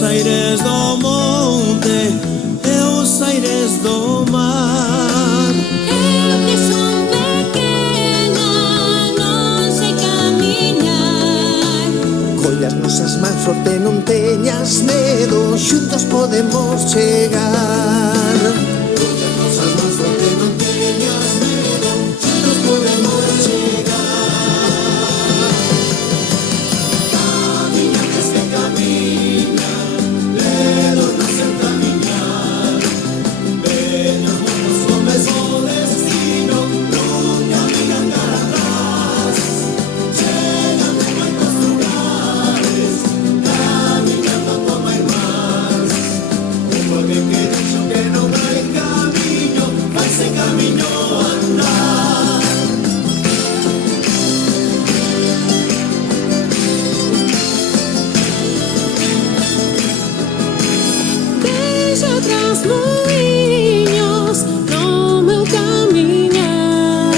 os aires do monte e os aires do mar. Eu que son pequena non sei camiñar. Colle as nosas mans forte, non teñas medo, xuntos podemos chegar. Colle as nosas mans forte, non teñas medo, xuntos podemos chegar. Camiñantes que camiñan, ledos non sen camiñar. Veños monos homes o destino, nunca miran cara atrás. Chegan de moitos lugares, camiñando como hai máis. Como alguén que dixo que non hai camiño, faise camiño andar. Deixo atrás muiños no meu camiñar.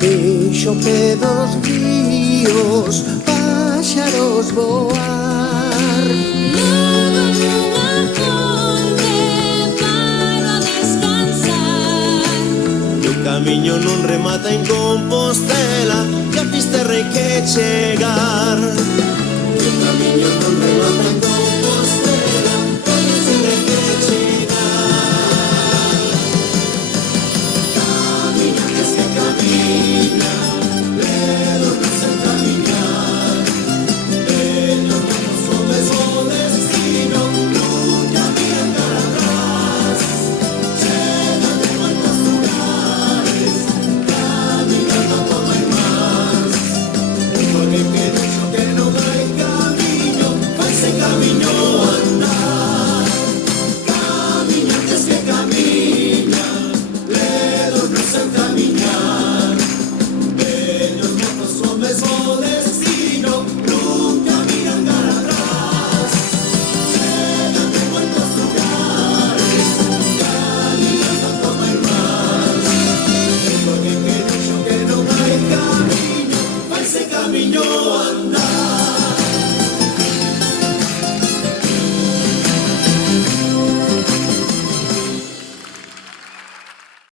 Deixo o pé dos ríos, páxaros voar. Logo nunha fonte paro a descansar. E o camiño non remata en Compostela, que a Fisterra hai que chegar. E o camiño non remata en Compostela, que a Fisterra hai que chegar. Camiñantes que camiñan, ledos non sen camiñar. Veños monos homes o destino, nunca miran cara atrás. Chegan de moitos lugares, camiñando como hai máis. Como alguén que dixo que non hai camiño, faise camiño andar. Camiñantes que camiñan, ledos non sen camiñar. Veños monos homes o destino, nunca miran cara atrás. Chegan de moitos lugares, camiñando como hai máis. Como alguén que dixo que non hai camiño, faise camiño andar.